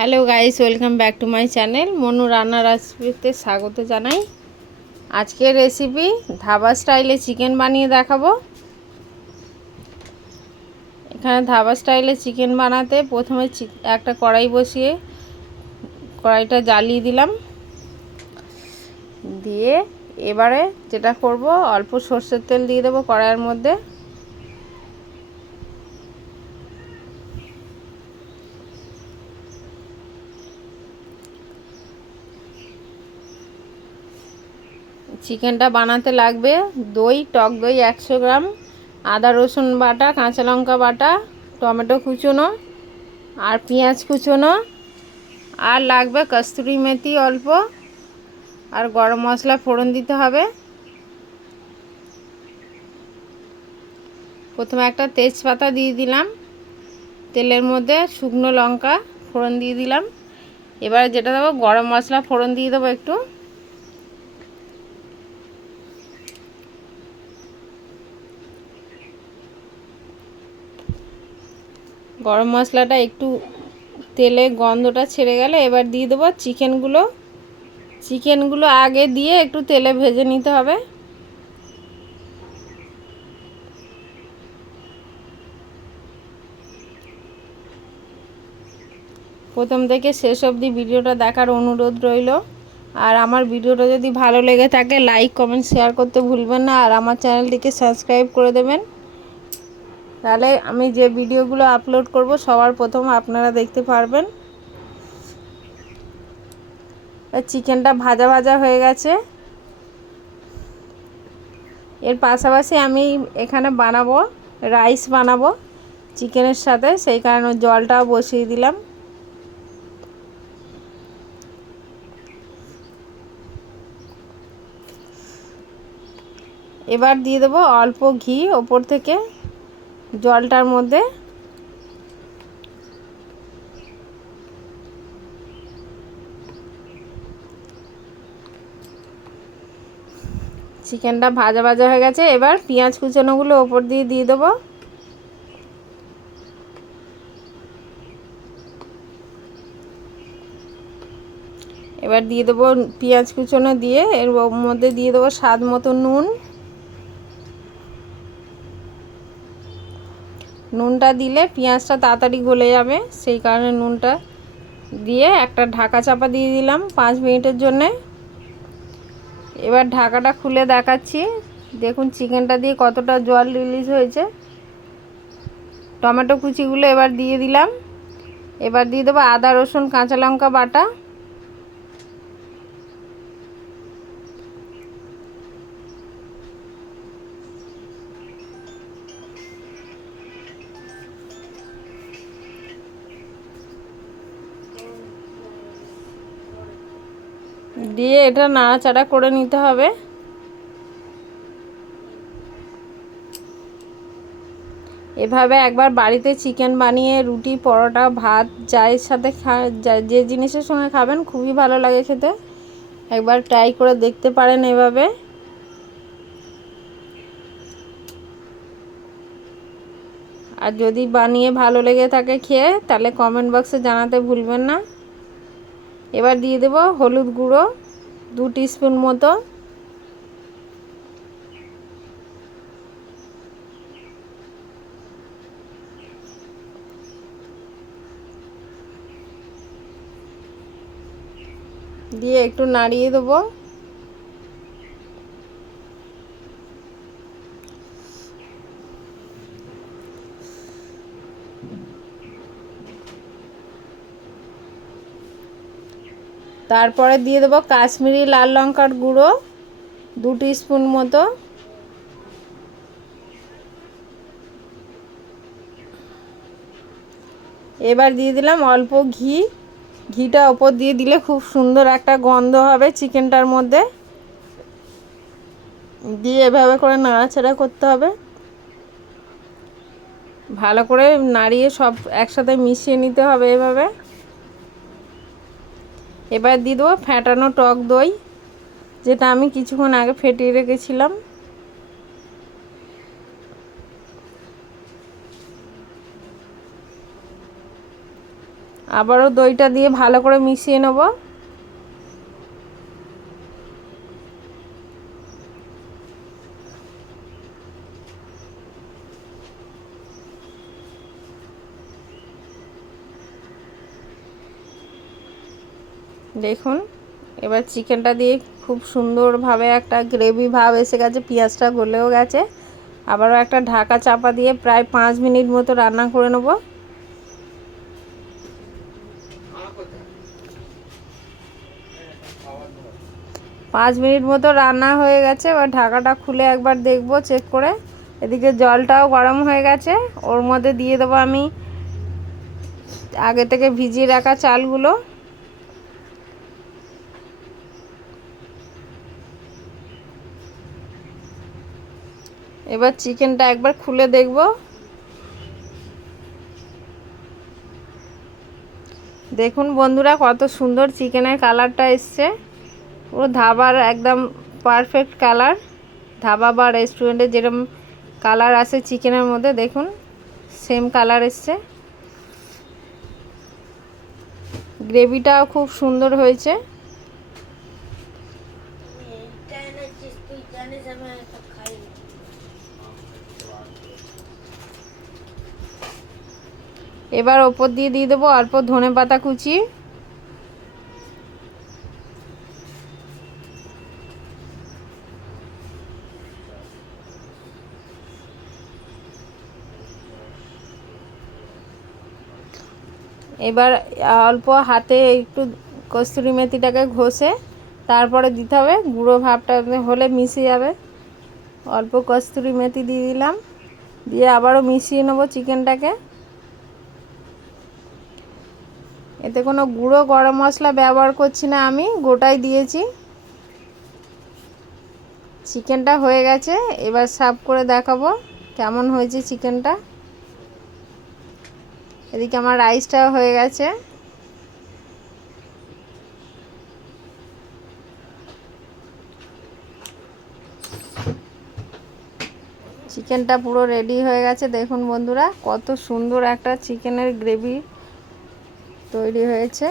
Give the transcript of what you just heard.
Hello guys, welcome back to my channel. Manu রান্না রেসিপিতে স্বাগত জানাই। আজকের রেসিপি ধাবা স্টাইলে চিকেন বানিয়ে দেখাবো। এখানে ধাবা স্টাইলে চিকেন বানাতে প্রথমে একটা কড়াই বসিয়ে কড়াইটা জ্বালিয়ে দিলাম। দিয়ে এবারে যেটা করব, অল্প সর্ষের তেল দিয়ে দেবো কড়াইয়ের মধ্যে। চিকেনটা বানাতে লাগবে দই, টক দই 100 গ্রাম, আদা রসুন বাটা, কাঁচা লঙ্কা বাটা, টমেটো কুচোনো আর পেঁয়াজ কুচোনো, আর লাগবে কস্তুরি মেথি অল্প, আর গরম মশলা ফোড়ন দিতে হবে। প্রথমে একটা তেজপাতা দিয়ে দিলাম তেলের মধ্যে, শুকনো লঙ্কা ফোড়ন দিয়ে দিলাম। এবারে যেটা দেবো, গরম মশলা ফোড়ন দিয়ে দেবো একটু। গরম মশলাটা একটু তেলে গন্ধটা ছেড়ে গেলে এবার দিয়ে দেবো চিকেনগুলো আগে দিয়ে একটু তেলে ভেজে নিতে হবে। প্রথম থেকে শেষ অবধি ভিডিওটা দেখার অনুরোধ রইল। আর আমার ভিডিওটা যদি ভালো লেগে থাকে লাইক কমেন্ট শেয়ার করতে ভুলবেন না, আর আমার চ্যানেলটিকে সাবস্ক্রাইব করে দেবেন। তাহলে আমি যে ভিডিওগুলো আপলোড করব সবার প্রথম আপনারা দেখতে পারবেন। চিকেনটা ভাজা ভাজা হয়ে গেছে। এর পাশাপাশি আমি এখানে বানাবো রাইস বানাবো চিকেনের সাথে, সেই কারণে জলটাও বসিয়ে দিলাম। এবার দিয়ে দেবো অল্প ঘি ওপর থেকে জলটার মধ্যে। চিকেনটা ভাজা ভাজা হয়ে গেছে। এবার পেঁয়াজ কুচানোগুলো ওপর দিয়ে দিয়ে দেবো। এবার দিয়ে দেবো পেঁয়াজ কুচানো, দিয়ে এর মধ্যে দিয়ে দেবো স্বাদ মতো নুন। নুনটা দিলে পেঁয়াজটা তাড়াতাড়ি গলে যাবে, সেই কারণে নুনটা দিয়ে একটা ঢাকা চাপা দিয়ে দিলাম 5 মিনিটের জন্যে। এবার ঢাকাটা খুলে দেখাচ্ছি, দেখুন চিকেনটা দিয়ে কতটা জল রিলিজ হয়েছে। টমেটো কুচিগুলো এবার দিয়ে দিলাম। এবার দিয়ে দেবো আদা রসুন কাঁচা লঙ্কা বাটা। দিয়ে এটা নাড়াচাড়া করে নিতে হবে। এভাবে একবার বাড়িতে চিকেন বানিয়ে রুটি, পরোটা, ভাত যার সাথে যে জিনিসের সঙ্গে খাবেন খুবই ভালো লাগে খেতে। একবার ট্রাই করে দেখতে পারেন এভাবে। আর যদি বানিয়ে ভালো লেগে থাকে খেয়ে, তাহলে কমেন্ট বক্সে জানাতে ভুলবেন না। এবার দিয়ে দেব হলুদ গুঁড়ো 2 টিস্পুন মতো। দিয়ে একটু নাড়িয়ে দেবো। তারপরে দিয়ে দেবো কাশ্মীরি লাল লঙ্কার গুঁড়ো 2 টিস্পুন মতো। এবার দিয়ে দিলাম অল্প ঘি। ঘিটা ওপর দিয়ে দিলে খুব সুন্দর একটা গন্ধ হবে চিকেনটার মধ্যে। দিয়ে এভাবে করে নাড়াচাড়া করতে হবে, ভালো করে নাড়িয়ে সব একসাথে মিশিয়ে নিতে হবে এভাবে। এবার দিয়ে দেবো ফ্যাটানো টক দই, যেটা আমি কিছুক্ষণ আগে ফেটিয়ে রেখেছিলাম। আবারও দইটা দিয়ে ভালো করে মিশিয়ে নেব। দেখুন এবার চিকেনটা দিয়ে খুব সুন্দরভাবে একটা গ্রেভি ভাব এসে গেছে, পেঁয়াজটা গলেও গেছে। আবারও একটা ঢাকা চাপা দিয়ে প্রায় 5 মিনিট মতো রান্না করে নেব। 5 মিনিট মতো রান্না হয়ে গেছে। এবার ঢাকাটা খুলে একবার দেখব চেক করে। এদিকে জলটাও গরম হয়ে গেছে, ওর মধ্যে দিয়ে দেবো আমি আগে থেকে ভিজিয়ে রাখা চালগুলো। এবার চিকেনটা একবার খুলে দেখব। দেখুন বন্ধুরা কত সুন্দর চিকেনের কালারটা এসছে, পুরো ধাবার একদম পারফেক্ট কালার। ধাবা বা রেস্টুরেন্টে যেরকম কালার আসে চিকেনের মধ্যে, দেখুন সেম কালার এসছে। গ্রেভিটাও খুব সুন্দর হয়েছে। এবার ওপর দিয়ে দিয়ে দেবো অল্প ধনেপাতা কুচি। এবার অল্প হাতে একটু কস্তুরি মেথিটাকে ঘষে তারপরে দিতে হবে, গুঁড়ো ভাবটা হলে মিশে যাবে। অল্প কস্তুরি মেথি দিয়ে দিলাম, দিয়ে আবারও মিশিয়ে নেবো চিকেনটাকে। এতে কোনো গুঁড়ো গরম মশলা ব্যবহার করছি না, আমি গোটাই দিয়েছি। চিকেনটা হয়ে গেছে, এবার সার্ভ করে দেখাবো কেমন হয়েছে চিকেনটা। এদিকে আমার রাইসটাও হয়ে গেছে। চিকেনটা পুরো রেডি হয়ে গেছে। দেখুন বন্ধুরা কত সুন্দর একটা চিকেনের গ্রেভি তৈরি হয়েছে।